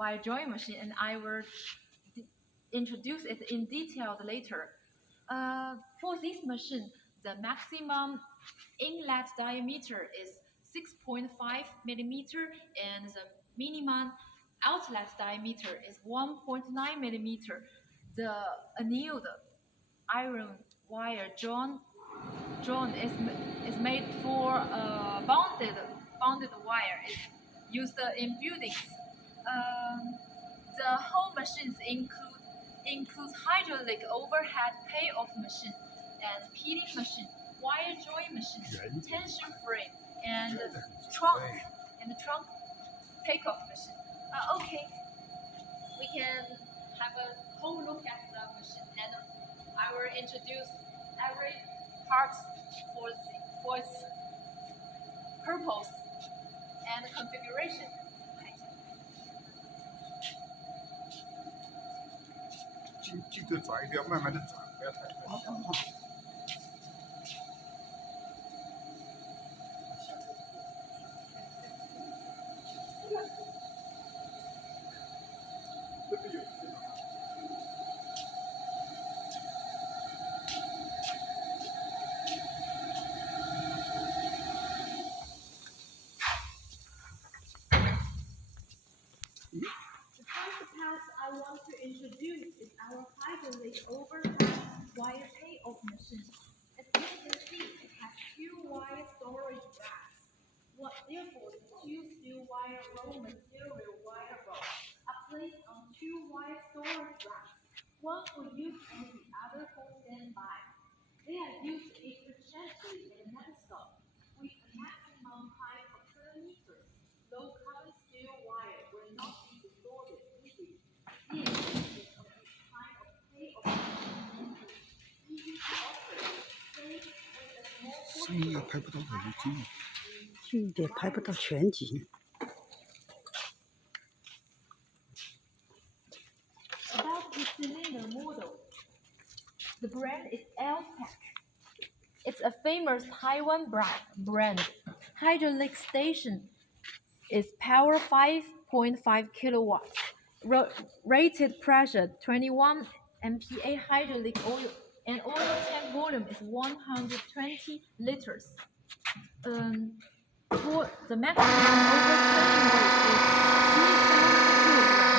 wire drawing machine, and I will introduce it in detail later. For this machine, the maximum inlet diameter is 6.5 millimeter, and the minimum outlet diameter is 1.9 millimeter. The annealed iron wire drawn is made for bonded wire. It's used in buildings. Um, the whole machines includes hydraulic overhead payoff machine and peeling machine, wire drawing machine, tension frame, and trunk takeoff machine. Okay, we can have a whole look at the machine, and I will introduce every part for its purpose and configuration. 记得转一遍，慢慢的转，不要太快。The first part I want to introduce is our hydraulic overhead wire payoff machine. As you can see, it has two wire storage racks. Therefore, the two steel wire raw material wire rods are placed on two wire storage racks, one for use and the other for standby. They are used interchangeably and never stop, with a maximum height of 7 meters. Low carbon steel wire will not be distorted easily. The advantages of this kind of payoff machine include easy to operate, safe, and a small 声音也拍不到耳机。也拍不到全景。About the cylinder model, the brand is L-Tech. It's a famous Taiwan brand. Hydraulic station is power 5.5 kilowatts. Rated pressure 21 MPa hydraulic oil, and oil tank volume is 120 liters. For the maximum overturning weight is 3,000 kilograms,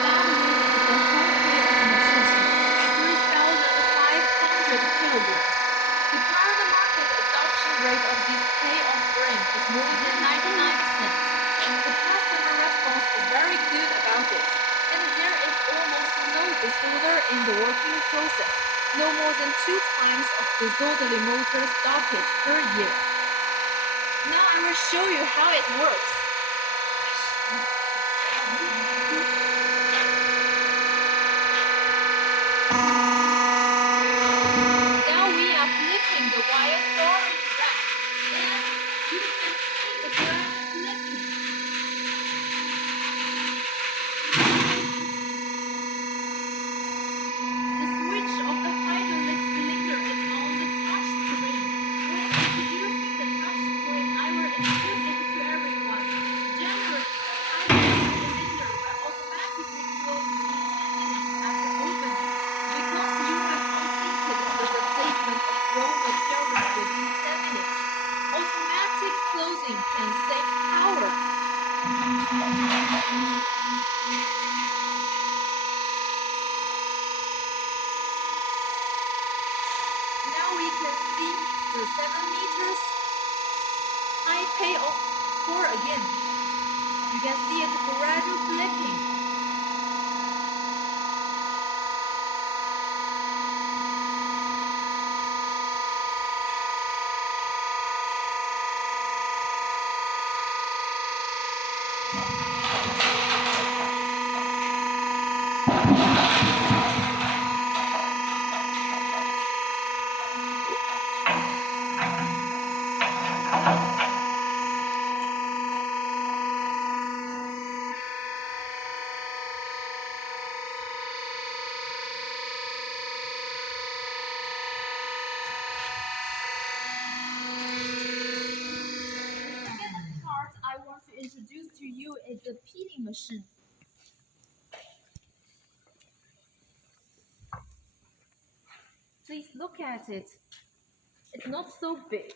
and the that weight of the machine is 3,500 kilograms. The current market adoption rate of this payoff frame is more than 99%. The customer response is very good about it, and there is almost no disorder in the working process. No more than 2 times of disorderly motor stoppage per year. Now I will show you how it works. Now we are flipping the wire storage rack, and you can see the brand flipping. The switch of the hydraulic cylinder is on the touch screen. When introducing the touch screen, I will introduce it to everyone. Generally, the hydraulic cylinder will automatically close in 10 minutes after opening, because you have completed the replacement of raw materials within 10 minutes. Automatic closing can save power. Now we can see the 7 meters high payoff pour again. You can see it gradual flipping. The second part I want to introduce to you is the peeling machine. Please look at it. It's not so big.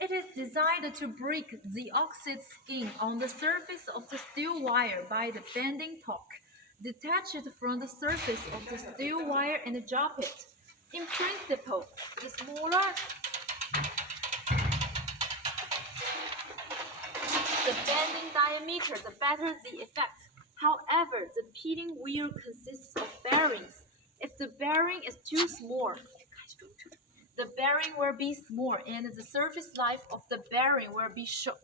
It is designed to break the oxide skin on the surface of the steel wire by the bending torque. Detach it from the surface of the steel wire and drop it. In principle, the smaller the bending diameter, the better the effect. However, the pitting wheel consists of bearings. If the bearing is too small, the bearing will be small and the surface life of the bearing will be short.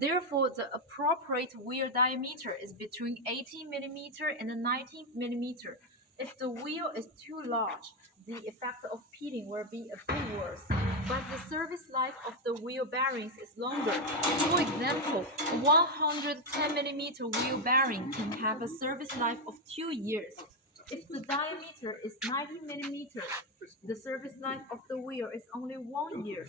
Therefore, the appropriate wheel diameter is between 18 mm and 19 mm. If the wheel is too large, the effect of pitting will be a bit worse, but the service life of the wheel bearings is longer. For example, a 110 mm wheel bearing can have a service life of 2 years. If the diameter is 90 mm, the service life of the wheel is only 1 year.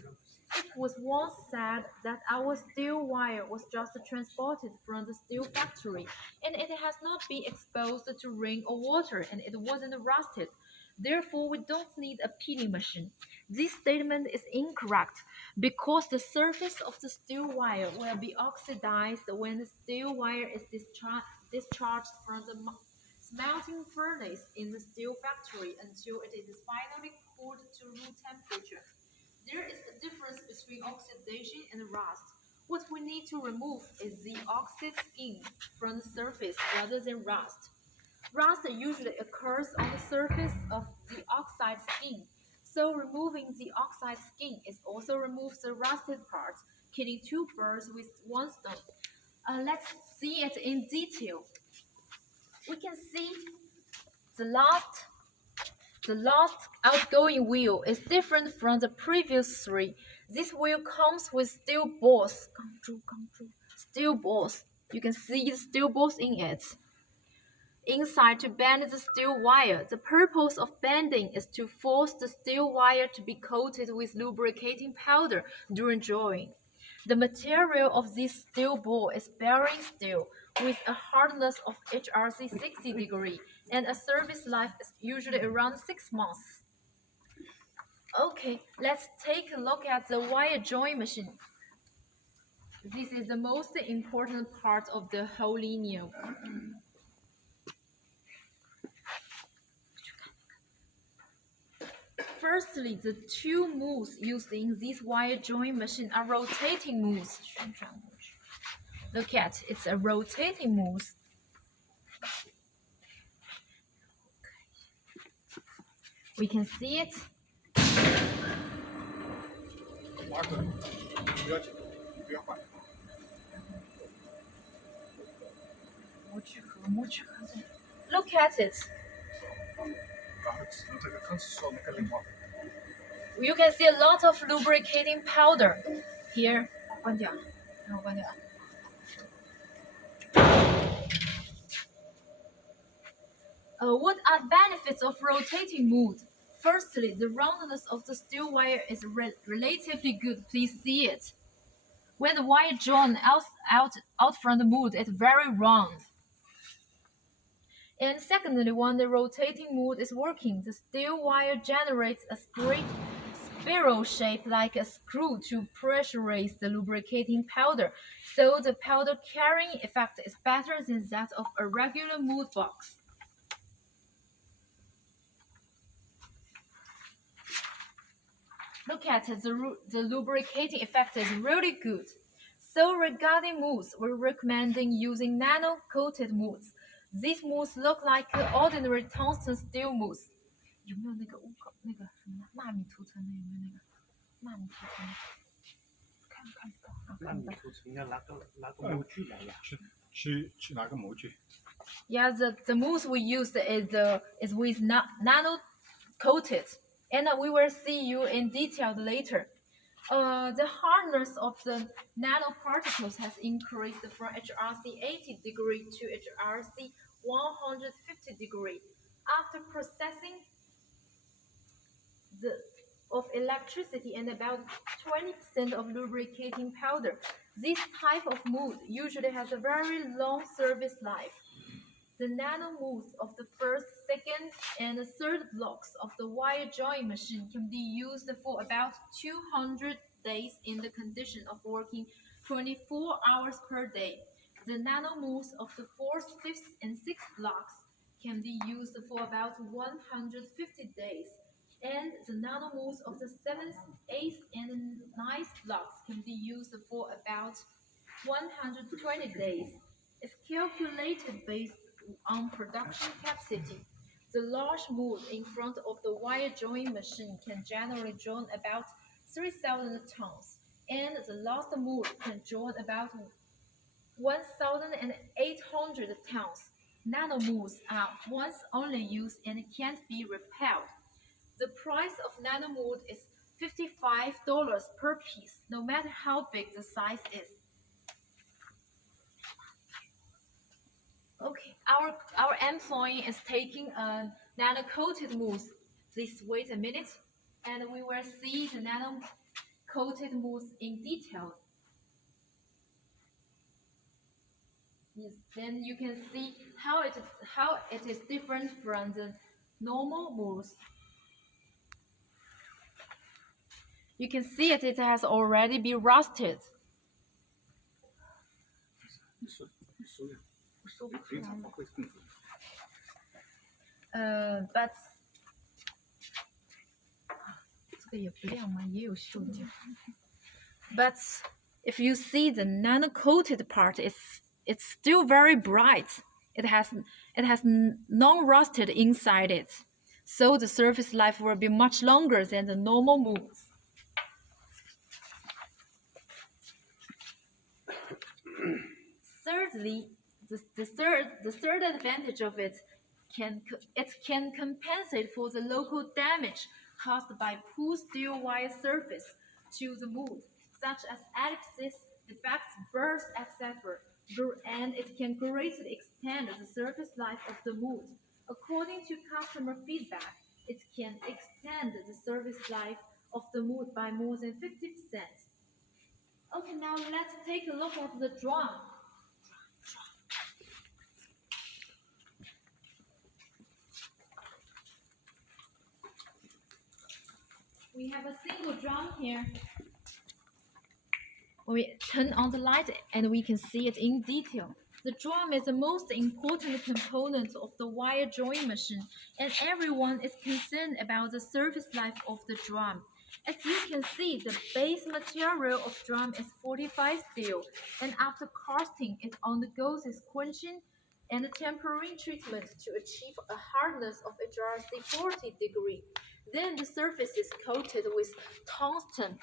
It was once said that our steel wire was just transported from the steel factory, and it has not been exposed to rain or water, and it wasn't rusted. Therefore, we don't need a pitting machine. This statement is incorrect because the surface of the steel wire will be oxidized when the steel wire is discharged from the smelting furnace in the steel factory until it is finally cooled to room temperature. There is a difference between oxidation and rust. What we need to remove is the oxide skin from the surface rather than rust. Rust usually occurs on the surface of the oxide skin, so removing the oxide skin is also removes the rusted parts, killing two birds with one stone. Let's see it in detail. We can see the last outgoing wheel is different from the previous three. This wheel comes with steel balls. Steel balls. You can see the steel balls in it. Inside to bend the steel wire. The purpose of bending is to force the steel wire to be coated with lubricating powder during drawing. The material of this steel ball is bearing steel with a hardness of HRC 60 degree and a service life is usually around 6 months. Okay, let's take a look at the wire drawing machine. This is the most important part of the whole linear. Firstly, the two moves used in this wire drawing machine are rotating moves. Look at it's a rotating moves. We can see it. 划痕，不要紧，不要换。Look at it. 然后使用这个钢丝刷那个零花粉。You can see a lot of lubricating powder here. 关掉，然后关掉。What are benefits of rotating mold? Firstly, the roundness of the steel wire is relatively good. Please see it. When the wire drawn out from the mold, it's very round. And secondly, when the rotating mold is working, the steel wire generates a spiral shape like a screw to pressurize the lubricating powder, so the powder carrying effect is better than that of a regular mold box. Look at it, the lubricating effect is really good. So regarding molds, we're recommending using nano-coated molds. These molds look like ordinary tungsten steel molds. 有没有那个什么纳米涂层的？有没有那个纳米涂层？纳米涂层要拿个模具来呀。去拿个模具。Yeah, the molds we used is with nano coated, and we will see you in detail later. The hardness of the nanoparticles has increased from HRC 80 degree to HRC 150 degree. After processing of electricity and about 20% of lubricating powder, this type of mold usually has a very long service life. The nano moves of the first, second, and the third blocks of the wire drawing machine can be used for about 200 days in the condition of working 24 hours per day. The nano moves of the fourth, fifth, and sixth blocks can be used for about 150 days, and the nano moves of the seventh, eighth, and ninth blocks can be used for about 120 days. If calculated based on production capacity, the large mold in front of the wire drawing machine can generally draw about 3,000 tons, and the last mold can draw about 1,800 tons. Nano molds are once only used and can't be repaired. The price of nano mold is $55 per piece, no matter how big the size is. Okay, our employee is taking a nano coated mousse. Please wait a minute, and we will see the nano coated mousse in detail. Yes, then you can see how it is different from the normal mousse. You can see it has already been rusted. 非常会控制。But 这个也不亮吗？也有锈的。But if you see the nano coated part, it's still very bright. It has non-rusted inside it, so the surface life will be much longer than the normal mousse. Thirdly, the third advantage of it can compensate for the local damage caused by poor steel wire surface to the mold, such as ellipses, defects, burrs, etc. And it can greatly extend the surface life of the mold. According to customer feedback, it can extend the surface life of the mold by more than 50%. Okay, now let's take a look at the drum. We have a single drum here. We turn on the light and we can see it in detail. The drum is the most important component of the wire drawing machine, and everyone is concerned about the surface life of the drum. As you can see, the base material of drum is 45 steel, and after casting, it undergoes its quenching and tempering treatment to achieve a hardness of HRC 40 degree. Then the surface is coated with tungsten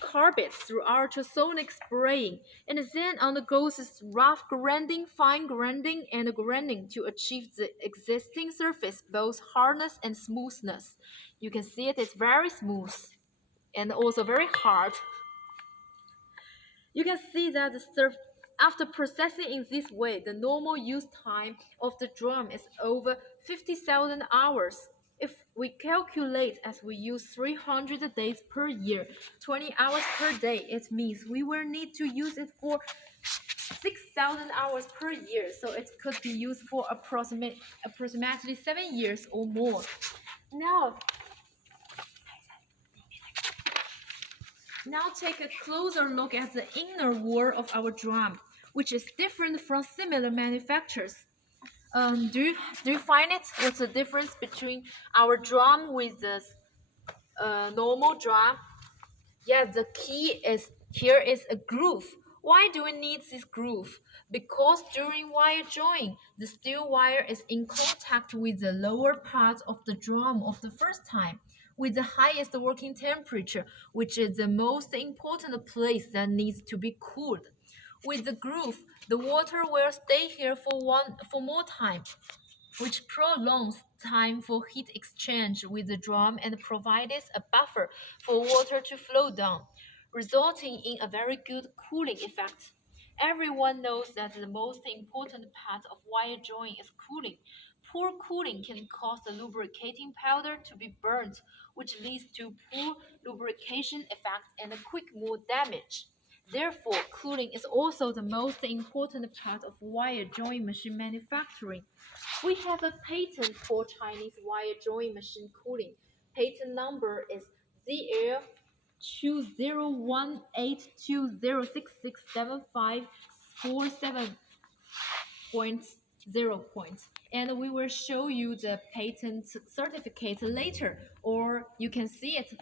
carbide through ultrasonic spraying, and then undergoes rough grinding, fine grinding, and grinding to achieve the existing surface both hardness and smoothness. You can see it is very smooth and also very hard. You can see that after processing in this way, the normal use time of the drum is over 50,000 hours. If we calculate as we use 300 days per year, 20 hours per day, it means we will need to use it for 6,000 hours per year, so it could be used for approximately 7 years or more. Now take a closer look at the inner wall of our drum, which is different from similar manufacturers. Do you find it? What's the difference between our drum with the normal drum? Yeah, the key is here is a groove. Why do we need this groove? Because during wire drawing, the steel wire is in contact with the lower part of the drum of the first time, with the highest working temperature, which is the most important place that needs to be cooled. With the groove, the water will stay here for more time, which prolongs time for heat exchange with the drum and provides a buffer for water to flow down, resulting in a very good cooling effect. Everyone knows that the most important part of wire drawing is cooling. Poor cooling can cause the lubricating powder to be burnt, which leads to poor lubrication effect and quick mold damage. Therefore, cooling is also the most important part of wire drawing machine manufacturing. We have a patent for Chinese wire drawing machine cooling. Patent number is ZL 201820667547.0. And we will show you the patent certificate later, or you can see it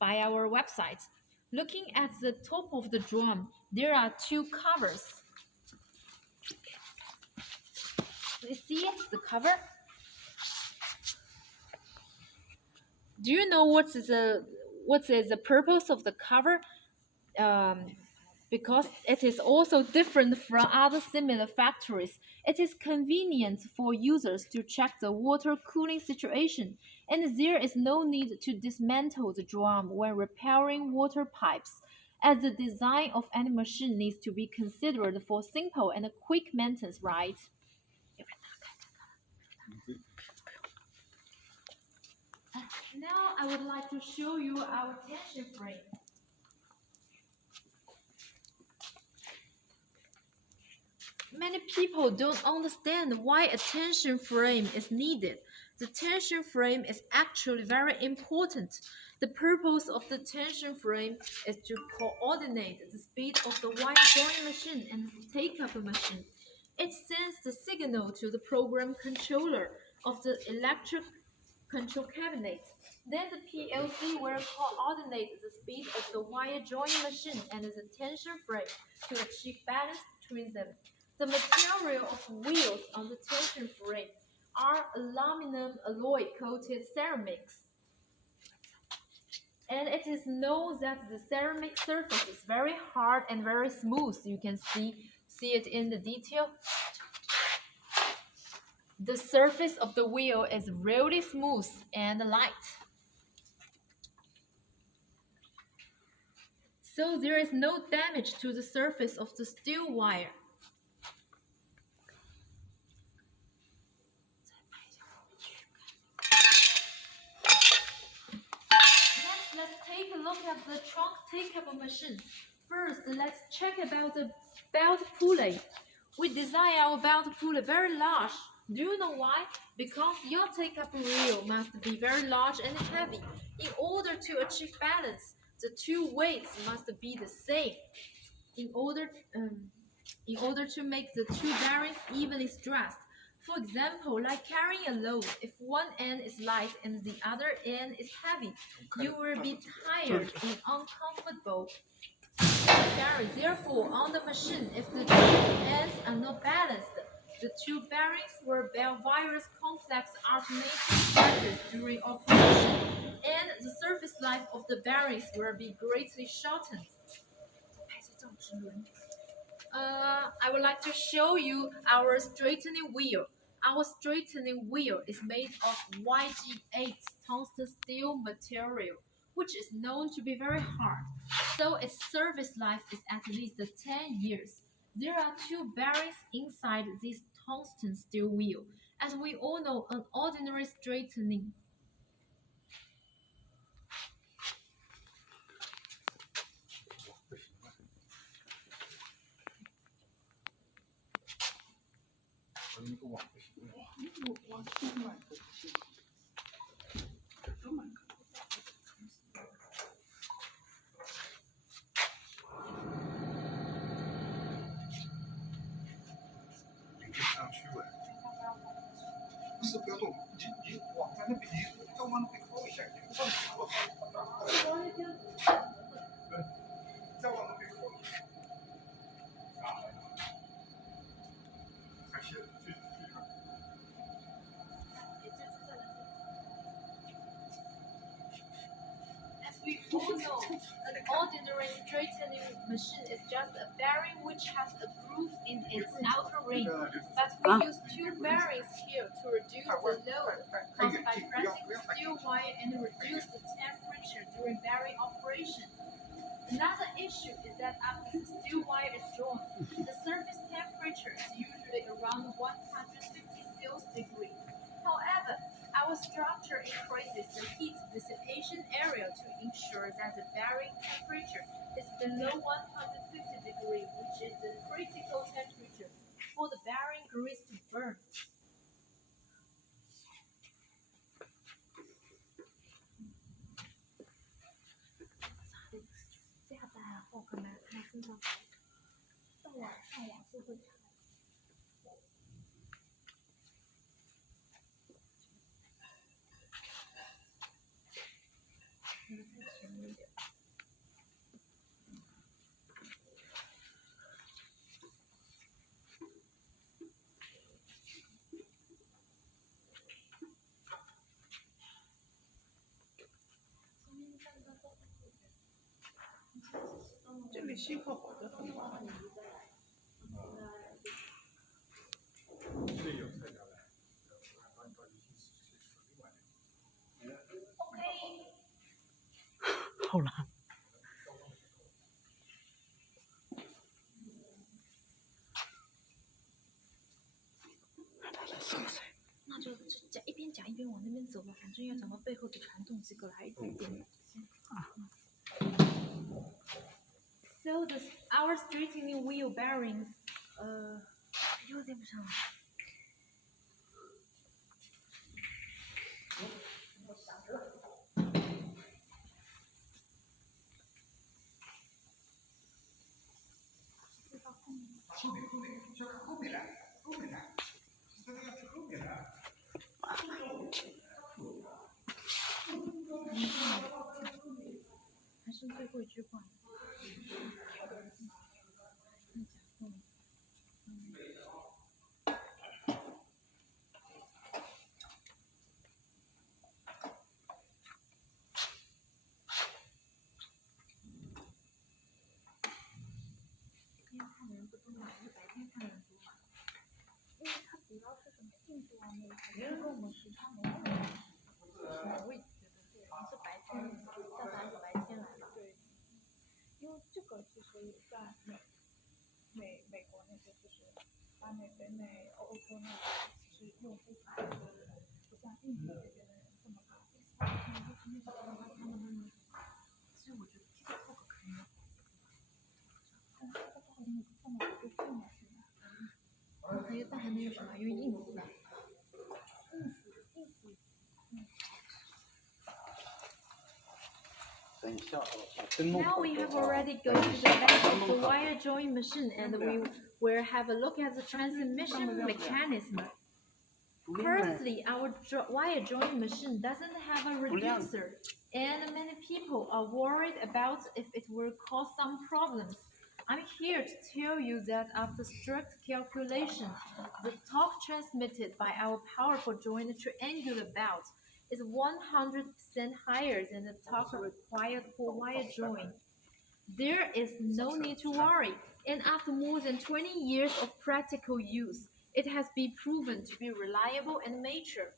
by our website. Looking at the top of the drum, there are two covers. You see it, the cover? Do you know what is the purpose of the cover? Because it is also different from other similar factories. It is convenient for users to check the water cooling situation, and there is no need to dismantle the drum when repairing water pipes, as the design of any machine needs to be considered for simple and quick maintenance, right? Now I would like to show you our tension frame. Many people don't understand why a tension frame is needed. The tension frame is actually very important. The purpose of the tension frame is to coordinate the speed of the wire drawing machine and the take-up machine. It sends the signal to the program controller of the electric control cabinet. Then the PLC will coordinate the speed of the wire drawing machine and the tension frame to achieve balance between them. The material of wheels on the tension frame are aluminum alloy coated ceramics. And it is known that the ceramic surface is very hard and very smooth. You can see it in the detail. The surface of the wheel is really smooth and light. So there is no damage to the surface of the steel wire. Next, let's take a look at the trunk take-up machine. First, let's check about the belt pulley. We design our belt pulley very large. Do you know why? Because your take-up reel must be very large and heavy. In order to achieve balance, the two weights must be the same. In order to make the two bearings evenly stressed. For example, like carrying a load, if one end is light and the other end is heavy, you will be tired and uncomfortable. Therefore, on the machine, if the two ends are not balanced, the two bearings will bear various complex alternating stresses during operation, and the service life of the bearings will be greatly shortened. I would like to show you our straightening wheel. Our straightening wheel is made of YG8 tungsten steel material, which is known to be very hard, so its service life is at least 10 years. There are two bearings inside this tungsten steel wheel. As we all know, an ordinary straightening不是不要动，你往在那边移，再往那边靠一下，你往那边靠，对，再往那边靠一下，啊，还是去看。As we all know, an ordinary straightening machine is just a bearing which has a groove in its outer ring. But we use two bearings here to reduce the load caused by pressing the steel wire and reduce the temperature during bearing operation. Another issue is that after the steel wire is drawn, the surface temperature is usually around 150 Celsius degrees. However, our our structure increases the heat dissipation area to ensure that the bearing temperature is below 150 degrees, which is the critical temperature for the bearing grease to burn. 下班后干嘛？看身上上网是会查。那个太前面一点。这个信号好的很吧？这有菜单嘞，按照你信息是另外的。OK。好了，他在说谁？那就讲一边讲一边往那边走吧，反正要讲到背后的传动这个来一点点。So our straightening wheel bearings, 有点不上了。后面来，后面来，这个要去后面来。还剩最后一句话。看人不多嘛，因为白天看人多嘛。因为它主要是什么印度啊，那个肯定跟我们时差没那么大。我也觉得对，是白天，大白是白天来吧。对，因为这个其实也在美国那些，就是北美、欧洲那边，其实用户还是不像印度这边的人这么高。就是那种他们那种，所以我觉得 TikTok 可能。但是它到底放到一个这么去呢？但还没有什么，因为 ins 啊。Now we have already gone to the back of the wire join machine and we will have a look at the transmission mechanism. Firstly, our wire join machine doesn't have a reducer, and many people are worried about if it will cause some problems. I'm here to tell you that after strict calculation, the torque transmitted by our powerful joint triangular belt is 100% higher than the torque required for wire joint. There is no need to worry, and after more than 20 years of practical use, it has been proven to be reliable and mature.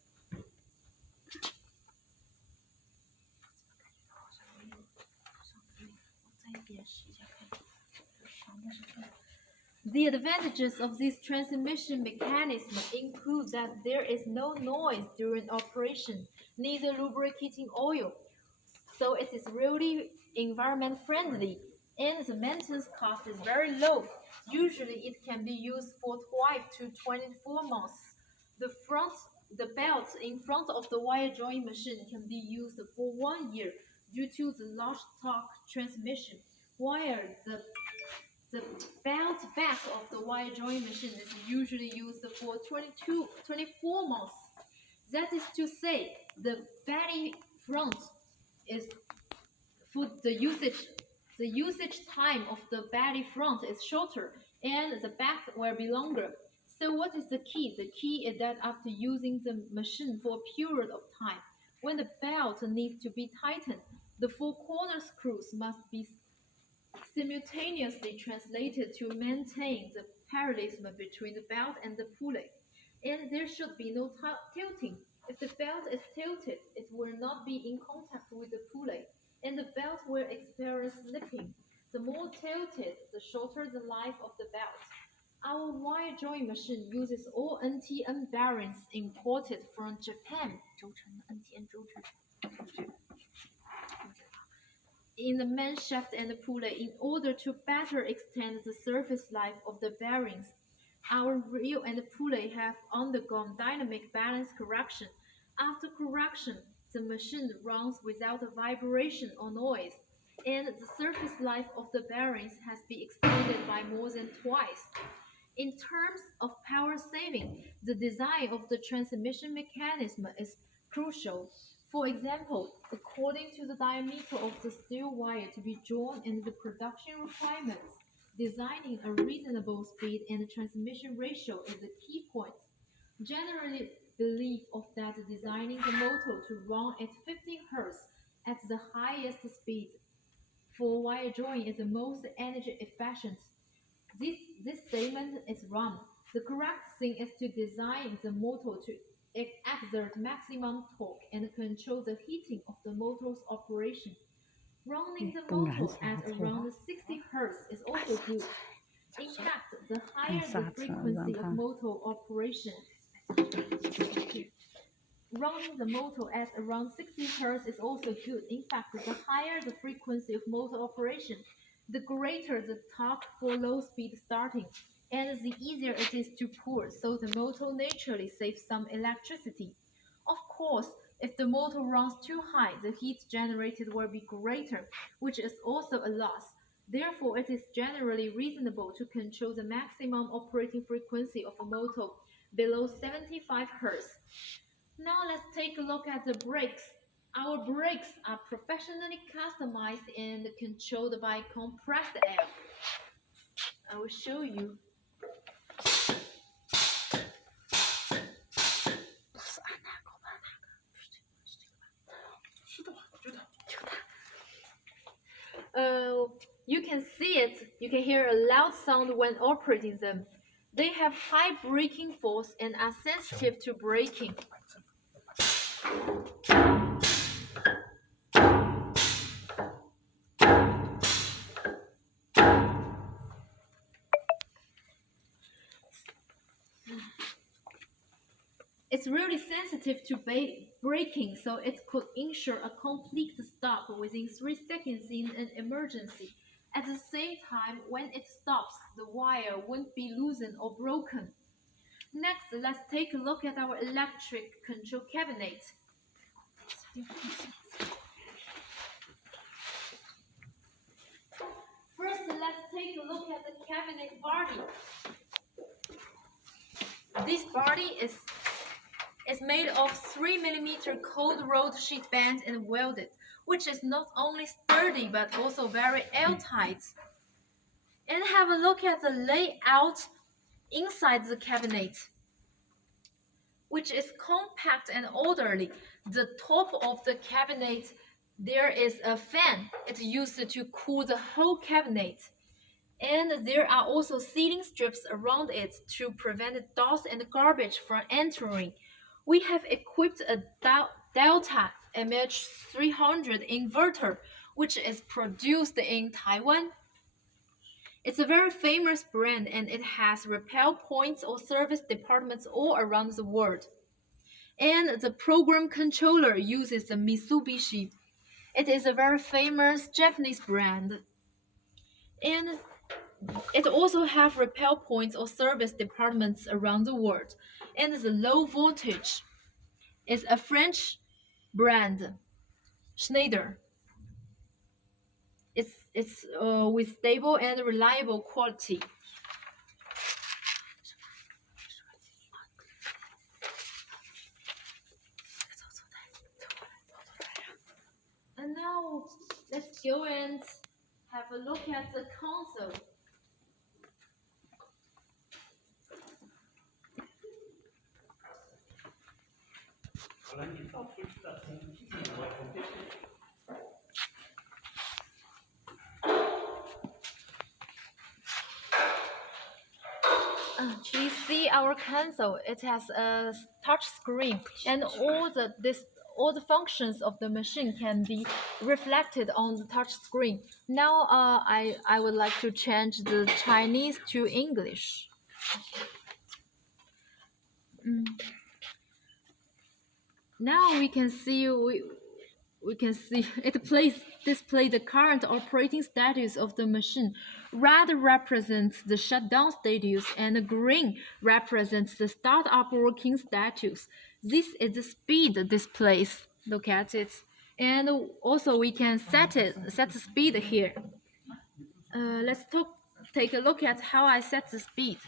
The advantages of this transmission mechanism include that there is no noise during operation, neither lubricating oil, so it is really environment friendly, and the maintenance cost is very low. Usually it can be used for 12 to 24 months. The belt in front of the wire join machine can be used for 1 year due to the large torque transmission, while the belt back of the wire join machine is usually used for 24 months. That is to say, the belly front is for the usage time of the belly front is shorter and the back will be longer. So what is the key? The key is that after using the machine for a period of time, when the belt needs to be tightened, the 4 corner screws must be simultaneously translated to maintain the parallelism between the belt and the pulley. And there should be no tilting. If the belt is tilted, it will not be in contact with the pulley, and the belt will experience slipping. The more tilted, the shorter the life of the belt. Our wire drawing machine uses all NTN bearings imported from Japan. 轴承的 NTN 轴承。In the main shaft and pulley in order to better extend the surface life of the bearings. Our reel and pulley have undergone dynamic balance correction. After correction, the machine runs without a vibration or noise, and the surface life of the bearings has been extended by more than twice. In terms of power saving, the design of the transmission mechanism is crucial. For example, according to the diameter of the steel wire to be drawn and the production requirements, designing a reasonable speed and transmission ratio is the key point. Generally belief of that designing the motor to run at 15 Hz at the highest speed for wire drawing is the most energy efficient. This statement is wrong. The correct thing is to design the motor to exert maximum torque and control the heating of the motor's operation. Running the motor at around 60 Hz is also good. In fact, the higher the frequency of motor operation, running the motor at around 60 Hz is also good. In fact, the higher the frequency of motor operation, the greater the torque for low speed starting, and the easier it is to pull, so the motor naturally saves some electricity. Of course, if the motor runs too high, the heat generated will be greater, which is also a loss. Therefore, it is generally reasonable to control the maximum operating frequency of a motor below 75 Hz. Now let's take a look at the brakes. Our brakes are professionally customized and controlled by compressed air. I will show you. You can see it. You can hear a loud sound when operating them. They have high braking force and are sensitive to braking. It's really sensitive to braking, so it could ensure a complete stop within 3 seconds in an emergency. At the same time, when it stops, the wire won't be loosened or broken. Next, let's take a look at our electric control cabinet. First, let's take a look at the cabinet body. This body is made of 3mm cold-rolled sheet band and welded, which is not only sturdy but also very airtight. And have a look at the layout inside the cabinet, which is compact and orderly. The top of the cabinet, there is a fan. It's used to cool the whole cabinet. And there are also sealing strips around it to prevent dust and garbage from entering. We have equipped a Delta MH300 inverter, which is produced in Taiwan. It's a very famous brand and it has repair points or service departments all around the world. And the program controller uses the Mitsubishi. It is a very famous Japanese brand. And it also has repair points or service departments around the world. And the low voltage is a French brand, Schneider. It's with stable and reliable quality. And now let's go and have a look at the console. You see our console. It has a touch screen, and all the functions of the machine can be reflected on the touch screen. Now, I would like to change the Chinese to English. Now we can see it display the current operating status of the machine. Red represents the shutdown status and the green represents the startup working status. This is the speed displays. Look at it. And also we can set the speed here. Let's take a look at how I set the speed.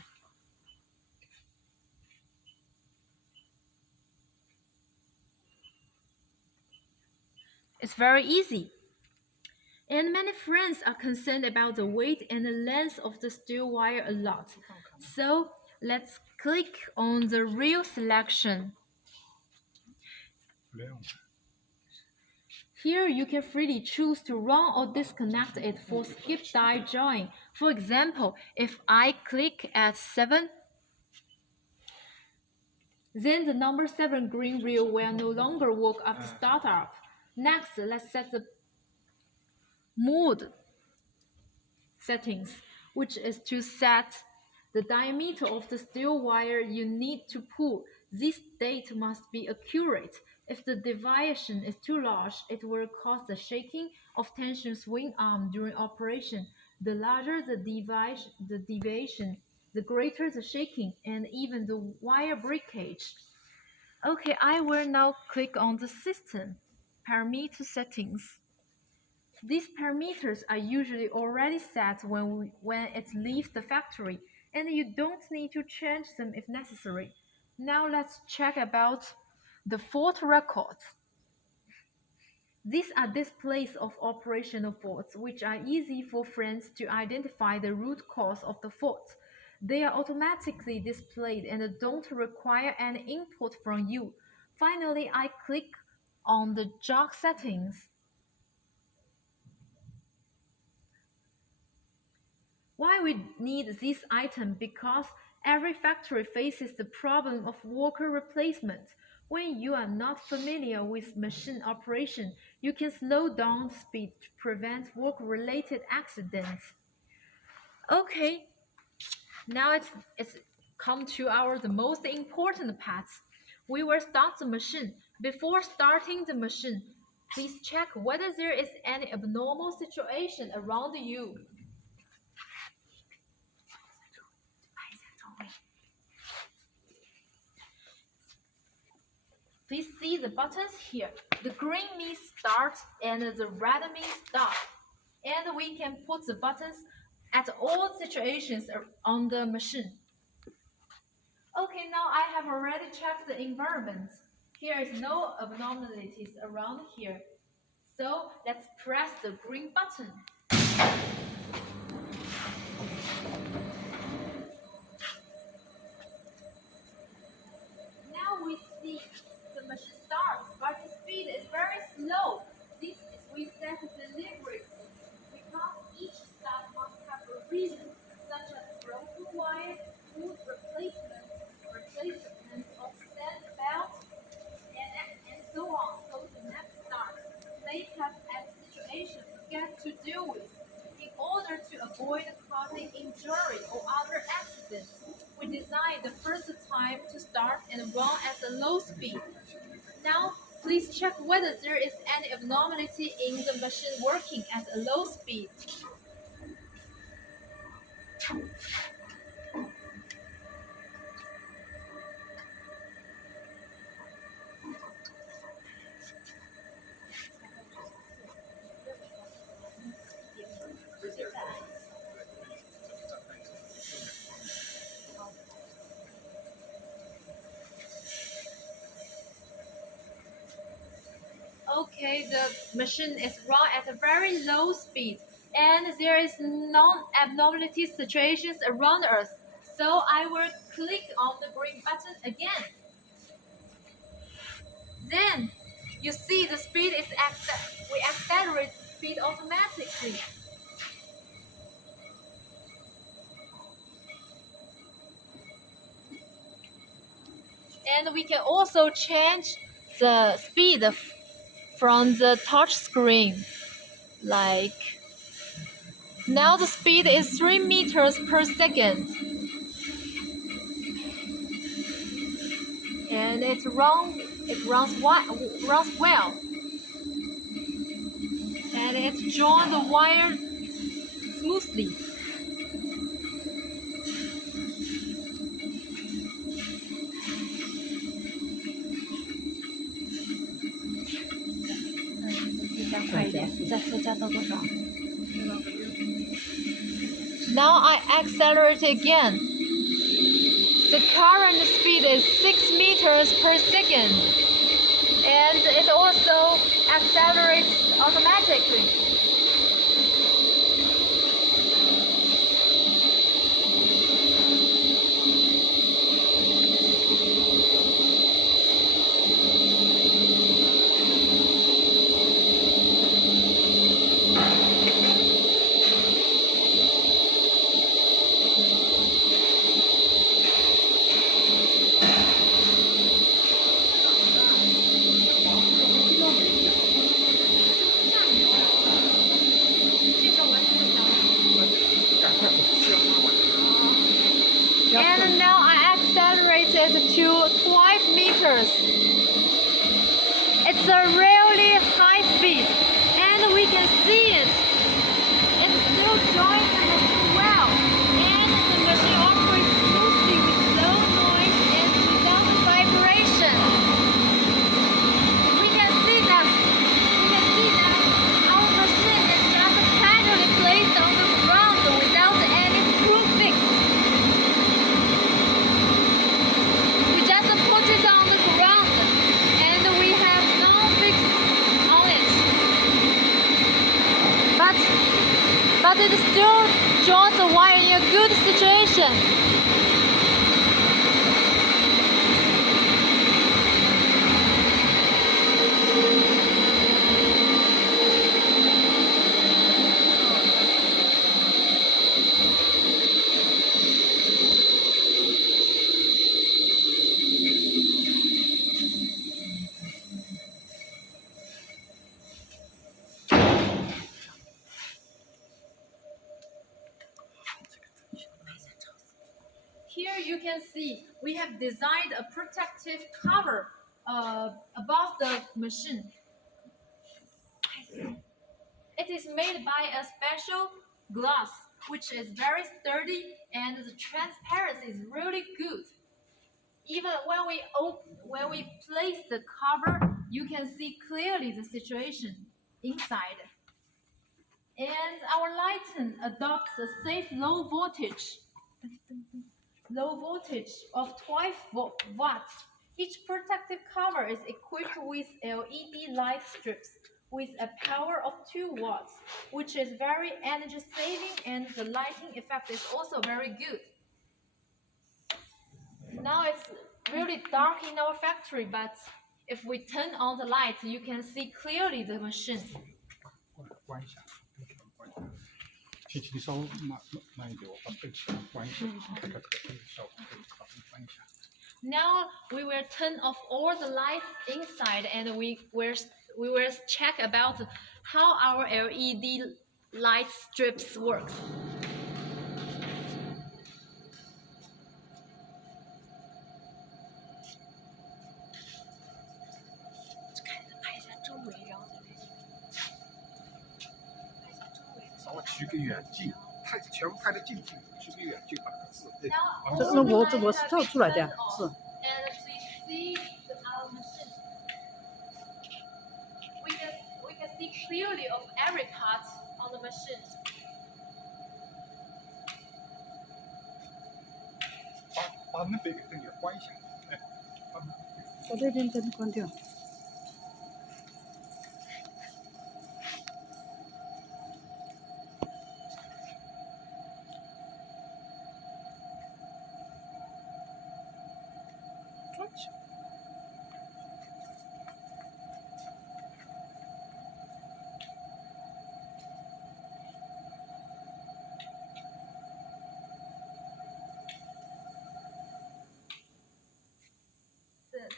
It's very easy. And many friends are concerned about the weight and the length of the steel wire a lot. So let's click on the real selection. Here you can freely choose to run or disconnect it for skip die join. For example, if I click at 7, then the number 7 green reel will no longer work after startup. Next, let's set the mode settings, which is to set the diameter of the steel wire you need to pull. This date must be accurate. If the deviation is too large, it will cause the shaking of tension swing arm during operation. The larger the deviation, the greater the shaking and even the wire breakage. Okay, I will now click on the system parameter settings. These parameters are usually already set when it leaves the factory, and you don't need to change them if necessary. Now let's check about the fault records. These are displays of operational faults, which are easy for friends to identify the root cause of the fault. They are automatically displayed and don't require any input from you. Finally, I click on the jog settings. Why we need this item? Because every factory faces the problem of worker replacement. When you are not familiar with machine operation, you can slow down speed to prevent work-related accidents. Okay, now it's come to the most important part. We will start the machine. Before starting the machine, please check whether there is any abnormal situation around you. Please see the buttons here. The green means start and the red means stop. And we can put the buttons at all situations on the machine. Okay, now I have already checked the environment. Here is no abnormalities around here. So let's press the green button. Now we see the machine starts, but the speed is very slow. This is we set deliberately because each step must have a reason, such as broken wire, wood replacement of sand belt, and so on. So the next start may have a situation to get to deal with. In order to avoid causing injury or other accidents, we designed the first time to start and run at a low speed. Now, please check whether there is any abnormality in the machine working at a low speed. Okay, the machine is run at a very low speed and there is no abnormality situations around us. So I will click on the green button again. Then you see the speed is we accelerate the speed automatically. And we can also change the speed from the touch screen. Like now the speed is 3 meters per second. and it runs well, and it draws the wire smoothly. Now I accelerate again. The current speed is 6 meters per second, and it also accelerates automatically. And now I accelerated to 12 meters. It's a really high speed, and we can see it. It's still drawing the machine well, and the machine operates smoothly with low noise and without vibration. We can see that our machine is just casually placed on the ground without any screw fix. We just put it on the ground, and we have no fix on it. But it still draws the wire in a good situation. Here you can see we have designed a protective cover above the machine. It is made by a special glass, which is very sturdy, and the transparency is really good. Even when we place the cover, you can see clearly the situation inside. And our lighting adopts a safe low voltage of 12 watts. Each protective cover is equipped with LED light strips with a power of 2 watts, which is very energy saving, and the lighting effect is also very good. Now it's really dark in our factory, but if we turn on the light, you can see clearly the machine. 关一下，请稍微慢一点，我把灯关一下，看看这个灯效果，关一下。Now we will turn off all the lights inside, and we will check about how our LED light strips work.稍微取个远近，全部拍得近近，取个远近，把那个字对。我是照出来的，是。And please see our machine. We can see clearly of every part on the machine. 把那边个灯也关一下，哎，把这边灯关掉。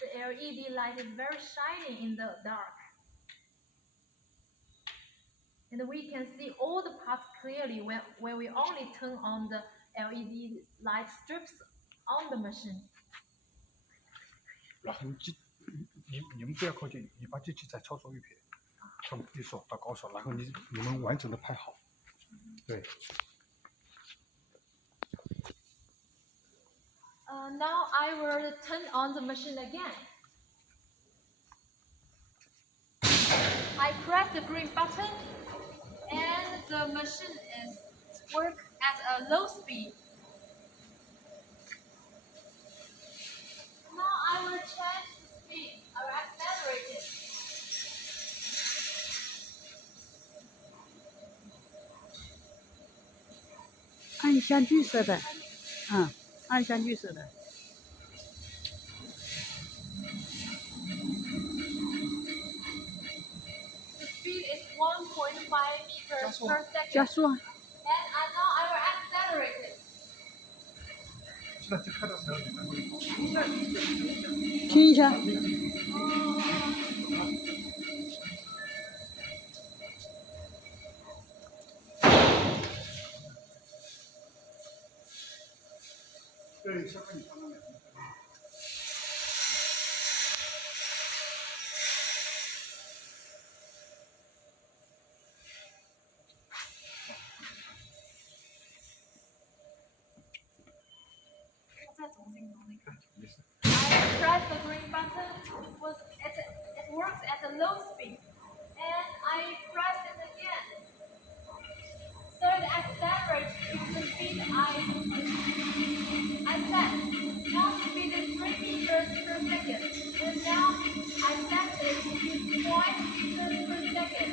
The LED light is very shiny in the dark. And we can see all the parts clearly when we only turn on the LED light strips on the machine. 然后你们不要靠近，你把机器再操作一遍，从低速到高速，然后你们完整的拍好。对。Now I will turn on the machine again. I press the green button and the machine is work at a low speed. Now I will change the speed. I will accelerate it. 按一下绿色的，按一下绿色的。The speed is 1.5 meters per second. 加速啊！ And now I will accelerate it. 现在就开到12点了。听一下。对，下面你看到没有？ I press the green button. It works at a low speed. And I press it again. Third accelerate to the speed I set. Now the speed is 3 meters per second. And now I set it to 5 meters per second.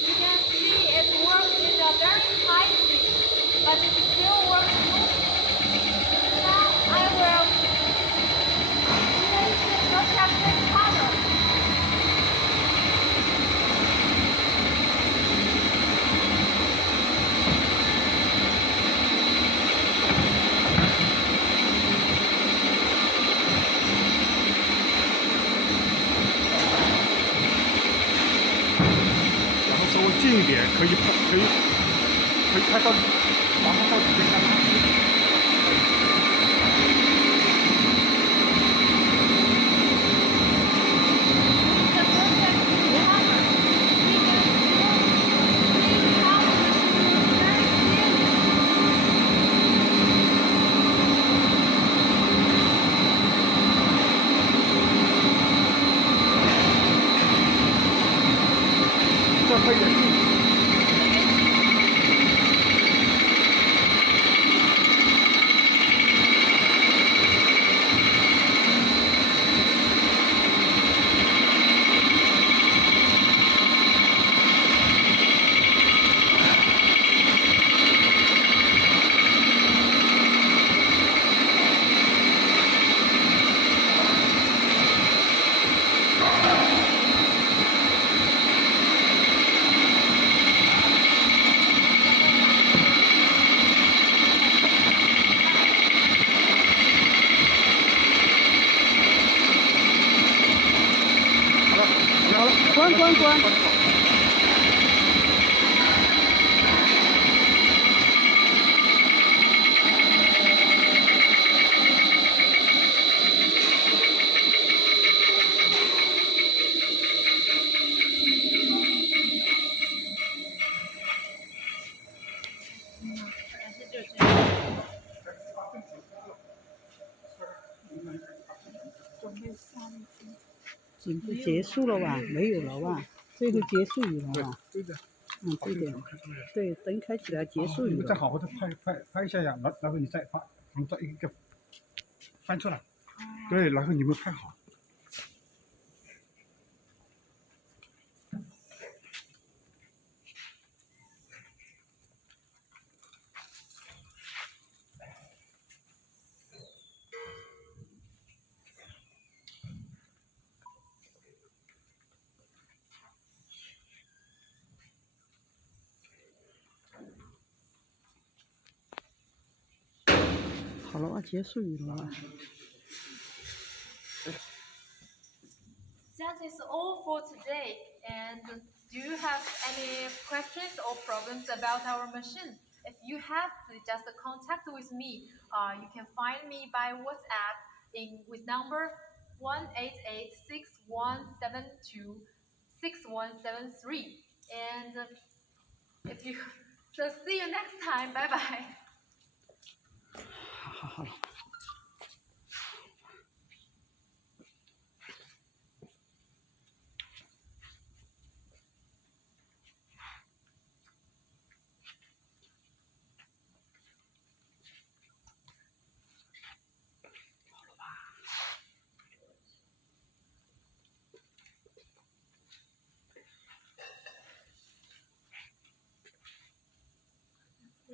You can see it works in a very high speed, but it still works smoothly. Now I will place the protective cover.稍微近一点，可以开到，然后到底下看。The protective cover. We can see how the machine is very clearly. 这可以。 关。整个结束了吧？没有了吧？最后结束语了吧？对的。对的。对，灯开起来结束语了。再好好的拍一下呀，然后你再把这一个翻出来，对，然后你们拍好。好了吧，结束语了吧。That is all for today. And do you have any questions or problems about our machine? If you have, please just contact with me. You can find me by WhatsApp with number 18861726173. And if you so see you next time. Bye bye. 好好了。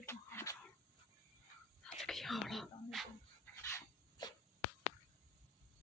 非常好。